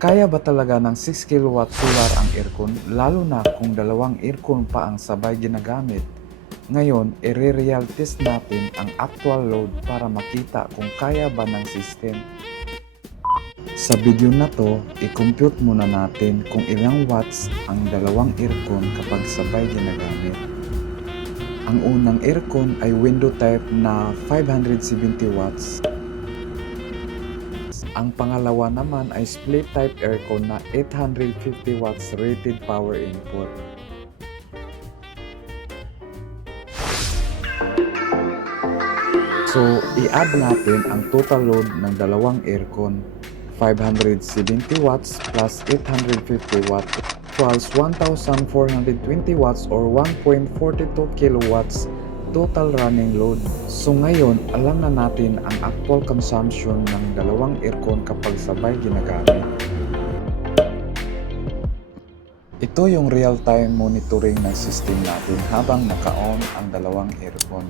Kaya ba talaga ng 6 kilowatt solar ang aircon, lalo na kung dalawang aircon pa ang sabay ginagamit? Ngayon, i-real test natin ang actual load para makita kung kaya ba ng system. Sa video na to, i-compute muna natin kung ilang watts ang dalawang aircon kapag sabay ginagamit. Ang unang aircon ay window type na 570 watts. Ang pangalawa naman ay split type aircon na 850 watts rated power input. So, i-add natin ang total load ng dalawang aircon. 570 watts plus 850 watts equals 1,420 watts or 1.42 kilowatts total running load. So ngayon, alam na natin ang actual consumption ng dalawang aircon kapag sabay ginagamit. Ito yung real-time monitoring ng system natin habang naka-on ang dalawang aircon.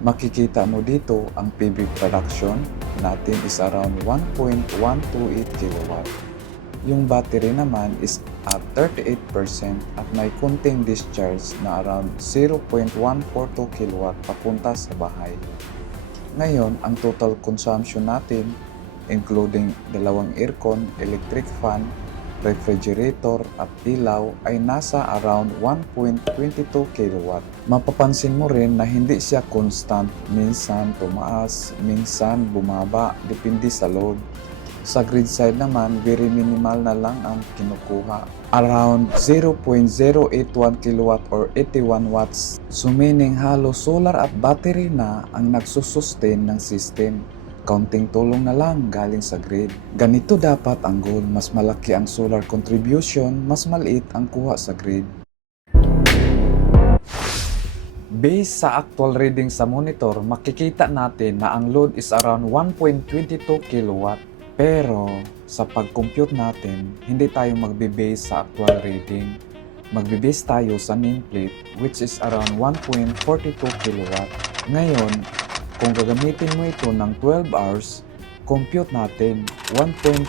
Makikita mo dito ang PV production natin is around 1.128 kilowatt. Yung battery naman is at 38% at may kunting discharge na around 0.142 kilowatt papunta sa bahay. Ngayon, ang total consumption natin, including dalawang aircon, electric fan, refrigerator at ilaw ay nasa around 1.22 kilowatt. Mapapansin mo rin na hindi siya constant, minsan tumaas, minsan bumaba, depende sa load. Sa grid side naman, very minimal na lang ang kinukuha. Around 0.081 kilowatt or 81 watts. So meaning halos solar at battery na ang nagsusustain ng system. Kaunting tulong na lang galing sa grid. Ganito dapat ang goal. Mas malaki ang solar contribution, mas maliit ang kuha sa grid. Based sa actual reading sa monitor, makikita natin na ang load is around 1.22 kilowatt. Pero sa pag-compute natin, hindi tayo magbe-base sa actual reading. Magbe-base tayo sa nameplate which is around 1.42 kilowatt. Ngayon, kung gagamitin mo ito ng 12 hours, compute natin 1.42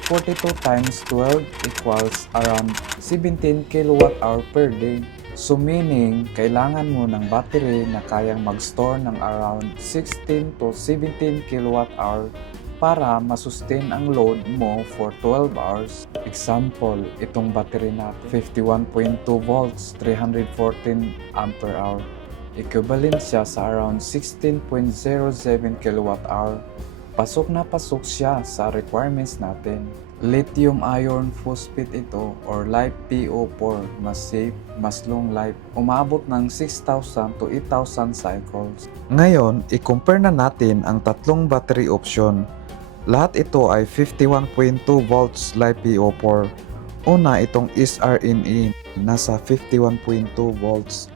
times 12 equals around 17 kilowatt hour per day. So meaning, kailangan mo ng battery na kayang mag-store ng around 16 to 17 kilowatt hour para masustain ang load mo for 12 hours. Example, itong battery na 51.2 volts, 314 ampere hour. Equivalent siya sa around 16.07 kilowatt hour. Pasok na pasok siya sa requirements natin. Lithium iron phosphate ito or LiFePO4, mas safe, mas long life. Umabot ng 6,000 to 8,000 cycles. Ngayon, i-compare na natin ang tatlong battery option. Lahat ito ay 51.2 volts LiFePO4. Una, itong SRNE, nasa 51.2 volts,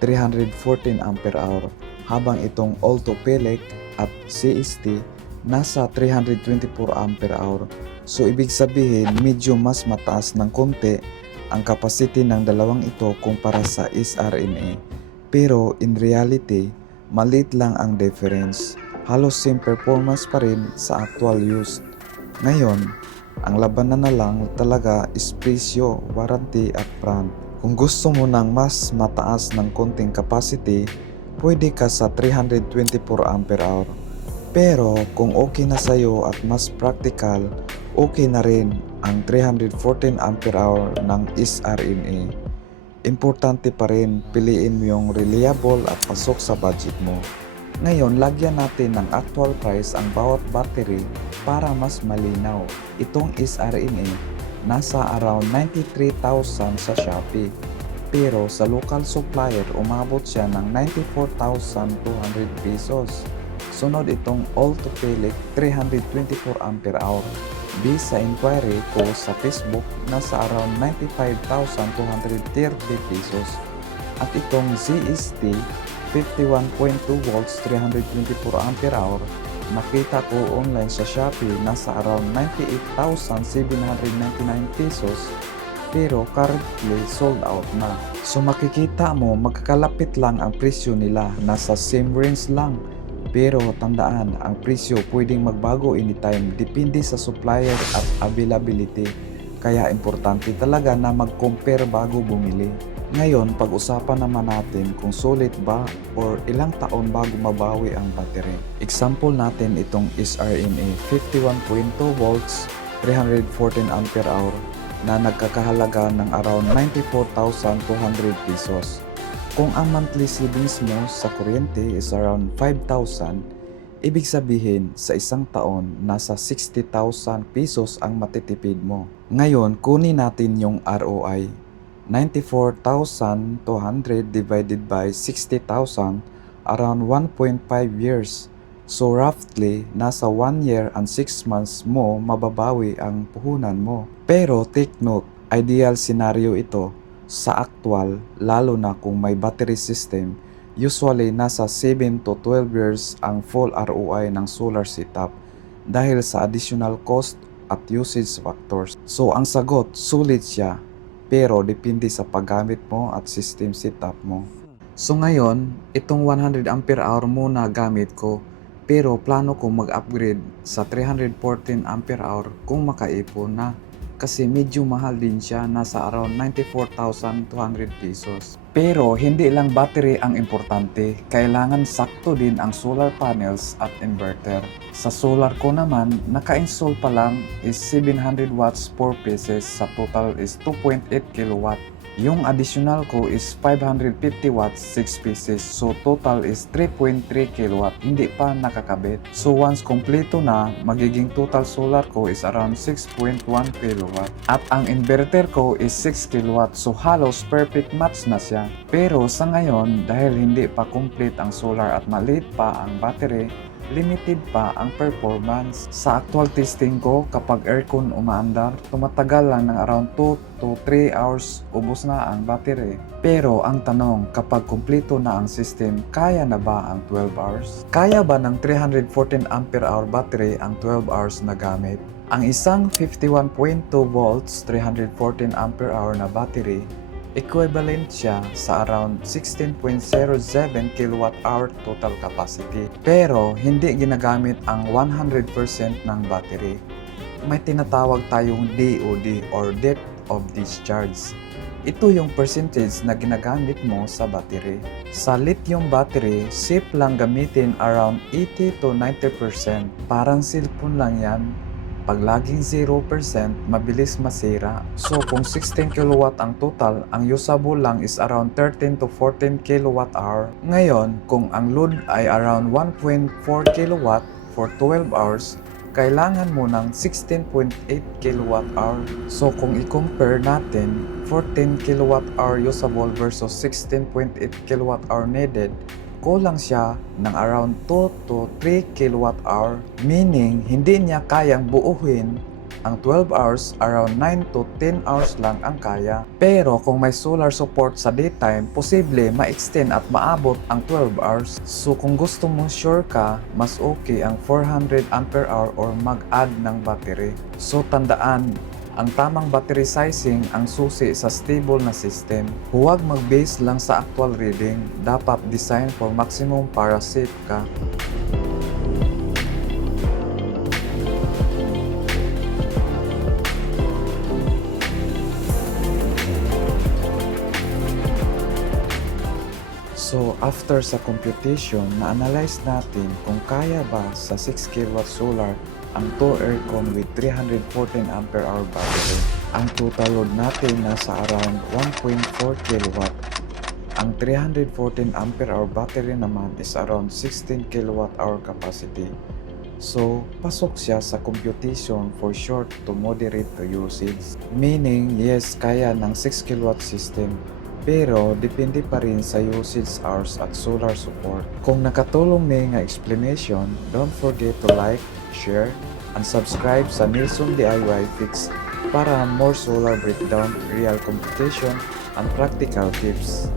314 ampere hour. Habang itong Ultopelec at CST, nasa 324 ampere hour. So ibig sabihin, medyo mas mataas ng konti ang capacity ng dalawang ito kumpara sa SRNA. Pero in reality, maliit lang ang difference. Halos same performance pa rin sa actual use. Ngayon, ang labanan na lang talaga is presyo, warranty at brand. Kung gusto mo ng mas mataas ng konting capacity, pwede ka sa 324 ampere hour. Pero kung okay na sa'yo at mas practical, okay na rin ang 314 ampere hour ng SRNA. Importante pa rin piliin mo yung reliable at pasok sa budget mo. Ngayon, lagyan natin ng actual price ang bawat battery para mas malinaw. Itong SRNA, nasa around 93,000 sa Shopee. Pero sa local supplier, umabot siya ng 94,200 pesos. Sunod itong Ultopelec 324 ampere hour. Based sa inquiry ko sa Facebook, nasa around 95,230 pesos. At itong ZST 51.2 volts 324 ampere hour, nakita ko online sa Shopee nasa around 98,799 pesos. Pero currently sold out na. So makikita mo magkakalapit lang ang presyo nila, nasa same range lang. Pero tandaan, ang presyo pwedeng magbago anytime, depende sa supplier at availability. Kaya importante talaga na mag-compare bago bumili. Ngayon, pag-usapan naman natin kung sulit ba or ilang taon bago mabawi ang battery. Example natin itong SRNA 51.2 volts, 314 ampere hour na nagkakahalaga ng around 94,200 pesos. Kung ang monthly savings mo sa kuryente is around 5,000, ibig sabihin sa isang taon nasa 60,000 pesos ang matitipid mo. Ngayon, kunin natin yung ROI. 94,200 divided by 60,000, around 1.5 years. So roughly, nasa 1 year and 6 months mo mababawi ang puhunan mo. Pero take note, ideal scenario ito. Sa actual, lalo na kung may battery system, usually nasa 7 to 12 years ang full ROI ng solar setup dahil sa additional cost at usage factors. So ang sagot, sulit siya, pero depende sa paggamit mo at system setup mo. So ngayon, itong 100 ampere hour muna gamit ko, pero plano ko mag-upgrade sa 314 ampere hour kung makaipon na. Kasi medyo mahal din siya, nasa around 94,200 pesos. Pero hindi lang battery ang importante, kailangan sakto din ang solar panels at inverter. Sa solar ko naman, naka-install pa lang is 700 watts 4 pieces, sa total is 2.8 kilowatt. Yung additional ko is 550 watts 6 pieces, so total is 3.3 kilowatt, hindi pa nakakabit. So once kompleto na, magiging total solar ko is around 6.1 kilowatt. At ang inverter ko is 6 kilowatt, so halos perfect match na siya. Pero sa ngayon, dahil hindi pa complete ang solar at maliit pa ang battery, limited pa ang performance. Sa actual testing ko, kapag aircon umaandar, tumatagal lang ng around 2 to 3 hours, ubos na ang battery. Pero ang tanong, kapag kumpleto na ang system, kaya na ba ang 12 hours? Kaya ba ng 314 ampere hour battery ang 12 hours na gamit? Ang isang 51.2 volts, 314 ampere hour na battery, equivalent siya sa around 16.07 kWh total capacity. Pero hindi ginagamit ang 100% ng battery. May tinatawag tayong DOD or depth of discharge. Ito yung percentage na ginagamit mo sa battery. Sa lithium battery, safe lang gamitin around 80 to 90%. Parang cellphone lang yan. Pag laging 0%, mabilis masira. So kung 16 kilowatt ang total, ang usable lang is around 13 to 14 kilowatt hour. Ngayon, kung ang load ay around 1.4 kilowatt for 12 hours, kailangan mo ng 16.8 kilowatt hour. So kung i-compare natin, 14 kilowatt hour usable versus 16.8 kilowatt hour needed, kulang siya ng around 2 to 3 kilowatt hour, meaning hindi niya kayang buuhin ang 12 hours, around 9 to 10 hours lang ang kaya. Pero kung may solar support sa daytime, posible ma-extend at maabot ang 12 hours. So kung gusto mong sure ka, mas okay ang 400 ampere hour or mag-add ng battery. So tandaan, ang tamang battery sizing ang susi sa stable na system. Huwag mag-base lang sa actual reading. Dapat design for maximum para safe ka. So after sa computation, na-analyze natin kung kaya ba sa 6 kilowatt solar ang 2 aircon with 314 ampere hour battery. Ang total load natin nasa around 1.4 kilowatt. Ang 314 ampere hour battery naman is around 16 kilowatt hour capacity. So, pasok siya sa computation for short to moderate to usage. Meaning, yes, kaya ng 6 kilowatt system. Pero, depende pa rin sa usage hours at solar support. Kung nakatulong na nga explanation, don't forget to like, share, and subscribe sa Nilsson DIY Fix para more solar breakdown, real computation, and practical tips.